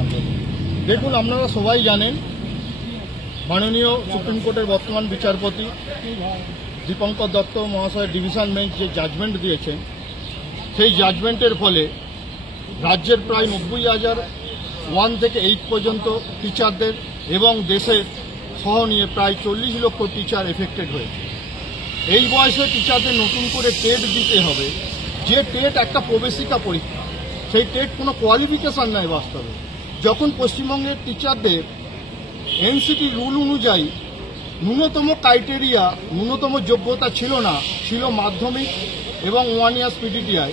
আন্দোলন? দেখুন, আপনারা সবাই জানেন মাননীয় সুপ্রিম কোর্টের বর্তমান বিচারপতি দীপঙ্কর দত্ত মহাশয় ডিভিশন বেঞ্চ যে জাজমেন্ট দিয়েছেন, সেই জাজমেন্টের ফলে রাজ্যের প্রায় 90,000 1 থেকে 8 পর্যন্ত টিচারদের এবং দেশের সহ নিয়ে প্রায় 40 লক্ষ টিচার এফেক্টেড হয়েছে। এই বয়সে টিচারদের নতুন করে টেট দিতে হবে, যে টেট একটা প্রবেশিকা পরীক্ষা, সেই টেট কোনো কোয়ালিফিকেশন নয়। বাস্তবে যখন পশ্চিমবঙ্গের টিচারদের এনসিটি রুল অনুযায়ী ন্যূনতম ক্রাইটেরিয়া, ন্যূনতম যোগ্যতা ছিল না, ছিল মাধ্যমিক এবং 1 ইয়ার্স পিডিটিআই,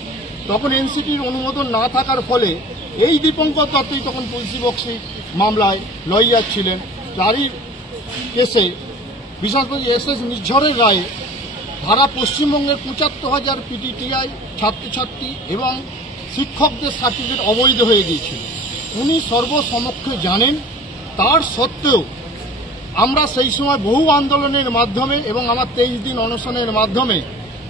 তখন এনসিটির অনুমোদন না থাকার ফলে এই দীপঙ্কর দত্তই তখন তুলসী বক্সি মামলায় লয়ার ছিলেন। তারই কেসে বিশেষভাবে এসএস নির্ঝরের রায়ে ধারা পশ্চিমবঙ্গের 75,000 পিডিটিআই ছাত্রছাত্রী এবং শিক্ষকদের সার্টিফিকেট অবৈধ হয়ে গিয়েছিল। উনি সর্বসমক্ষে জানেন। তার সত্ত্বেও আমরা সেই সময় বহু আন্দোলনের মাধ্যমে এবং আমার 23 দিন অনশনের মাধ্যমে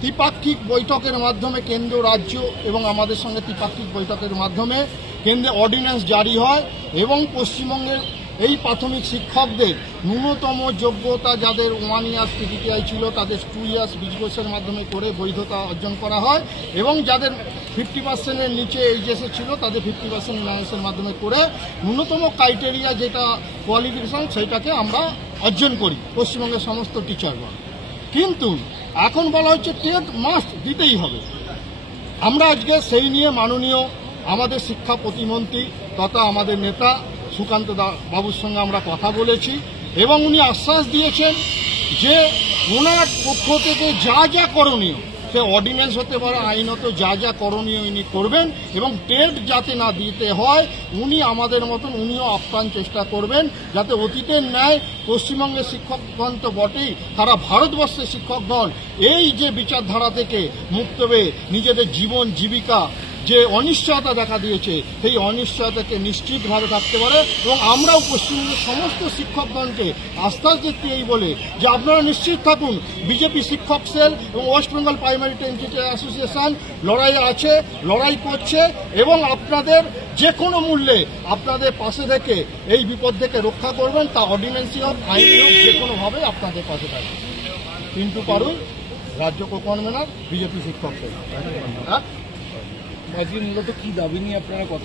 ত্রিপাক্ষিক বৈঠকের মাধ্যমে কেন্দ্র, রাজ্য এবং আমাদের সঙ্গে ত্রিপাক্ষিক বৈঠকের মাধ্যমে কেন্দ্রে অর্ডিন্যান্স জারি হয় এবং পশ্চিমবঙ্গের এই প্রাথমিক শিক্ষকদের ন্যূনতম যোগ্যতা যাদের 1 ইয়ার্স পিডিটিআই ছিল তাদের 2 ইয়ার্স বিজনেসের মাধ্যমে করে বৈধতা অর্জন করা হয় এবং যাদের 50%-এর নিচে এইচএসএ ছিল তাদের 50% ম্যানেজের মাধ্যমে করে ন্যূনতম ক্রাইটেরিয়া যেটা কোয়ালিফিকেশন সেটাকে আমরা অর্জন করি পশ্চিমবঙ্গের সমস্ত টিচারগণ। কিন্তু এখন বলা হচ্ছে টেট মাস্ট দিতেই হবে। আমরা আজকে সেই নিয়ে মাননীয় আমাদের শিক্ষা প্রতিমন্ত্রী তথা আমাদের নেতা সুকান্ত বাবুর সঙ্গে আমরা কথা বলেছি এবং উনি আশ্বাস দিয়েছেন যে ওনার পক্ষ থেকে যা যা করণীয়, সে অর্ডিন্যান্স হতে পারে, আইনত যা যা করণীয় উনি করবেন এবং টেট যাতে না দিতে হয় উনি আমাদের মতন উনিও আপ্রাণ চেষ্টা করবেন যাতে অতীতের ন্যায় পশ্চিমবঙ্গের শিক্ষকগণ তো বটেই, সারা ভারতবর্ষের শিক্ষকগণ এই যে বিচারধারা থেকে মুক্ত হয়ে নিজেদের জীবন জীবিকা যে অনিশ্চয়তা দেখা দিয়েছে সেই অনিশ্চয়তাকে নিশ্চিতভাবে থাকতে পারে এবং আমরাও পশ্চিমবঙ্গের সমস্ত শিক্ষকগণকে আশ্বাস দিচ্ছি এই বলে যে আপনারা নিশ্চিত থাকুন বিজেপি শিক্ষক সেল এবং West Bengal primary teacher association লড়াই আছে, লড়াই করছে এবং আপনাদের যে কোনো মূল্যে আপনাদের পাশে থেকে এই বিপদ থেকে রক্ষা করবেন, তা অর্ডিন্যান্সই হোক, আইনি হোক, যে কোনোভাবে আপনাদের পাশে থাকবে। কিন্তু পারুন রাজ্য কনভেনর বিজেপি শিক্ষক সেল। আজকে মূলত কি দাবি নিয়ে আপনারা কথা